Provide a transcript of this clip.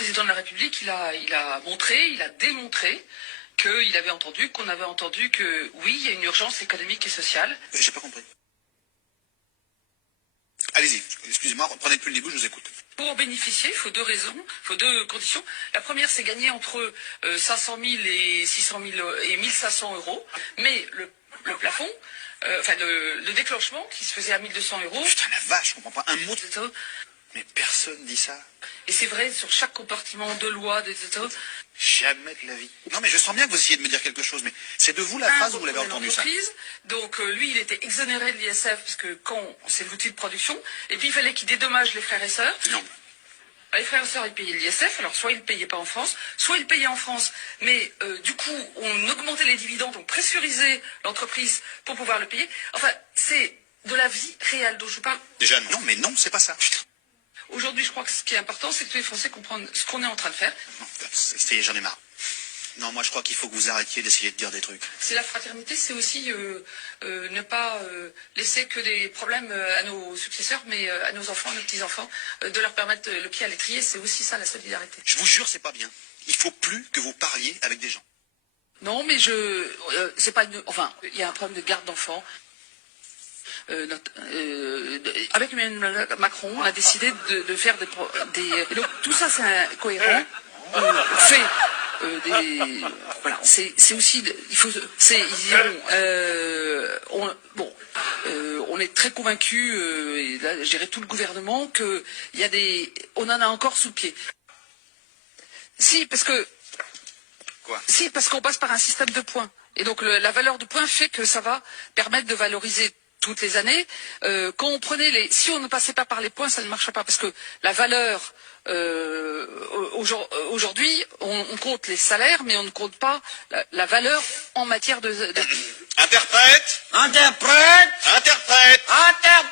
président de la République, il a montré, il a démontré qu'on avait entendu que oui, il y a une urgence économique et sociale. J'ai pas compris. Allez-y, excusez-moi, reprenez depuis le début, je vous écoute. Pour en bénéficier, il faut deux raisons, il faut deux conditions. La première, c'est gagner entre 500 000 et 600 000 et 1500 euros. Mais le plafond, le déclenchement qui se faisait à 1200 euros. Putain la vache, je comprends pas un mot. Mais personne dit ça. Et c'est vrai sur chaque compartiment de loi, Jamais de la vie. Non mais je sens bien que vous essayez de me dire quelque chose, mais c'est de vous la phrase ou vous l'avez entendu ça? Donc lui, il était exonéré de l'ISF parce que quand c'est l'outil de production, et puis il fallait qu'il dédommage les frères et sœurs. Non. Les frères et sœurs, ils payaient l'ISF, alors soit ils ne payaient pas en France, soit ils payaient en France, mais du coup, on augmentait les dividendes, on pressurisait l'entreprise pour pouvoir le payer. Enfin, c'est de la vie réelle dont je vous parle. Déjà non, mais non, c'est pas ça. Putain. Aujourd'hui, je crois que ce qui est important, c'est que tous les Français comprennent ce qu'on est en train de faire. Non, j'en ai marre. Non, moi je crois qu'il faut que vous arrêtiez d'essayer de dire des trucs. C'est la fraternité, c'est aussi ne pas laisser que des problèmes à nos successeurs, mais à nos enfants, à nos petits-enfants, de leur permettre le pied à l'étrier, c'est aussi ça la solidarité. Je vous jure, c'est pas bien. Il faut plus que vous parliez avec des gens. Non, mais c'est pas une... Enfin, il y a un problème de garde d'enfants. Avec Emmanuel Macron, on a décidé de faire des... Donc tout ça, c'est incohérent. On fait... voilà, c'est aussi, il faut, on est très convaincus, et là, je dirais tout le gouvernement, que on en a encore sous le pied. Si, parce que, quoi? Si, parce qu'on passe par un système de points, et donc la valeur de points fait que ça va permettre de valoriser toutes les années. Si on ne passait pas par les points, ça ne marcherait pas, parce que la valeur aujourd'hui, on compte les salaires, mais on ne compte pas la valeur en matière de... Interprète. Interprète. Interprète. Interprète.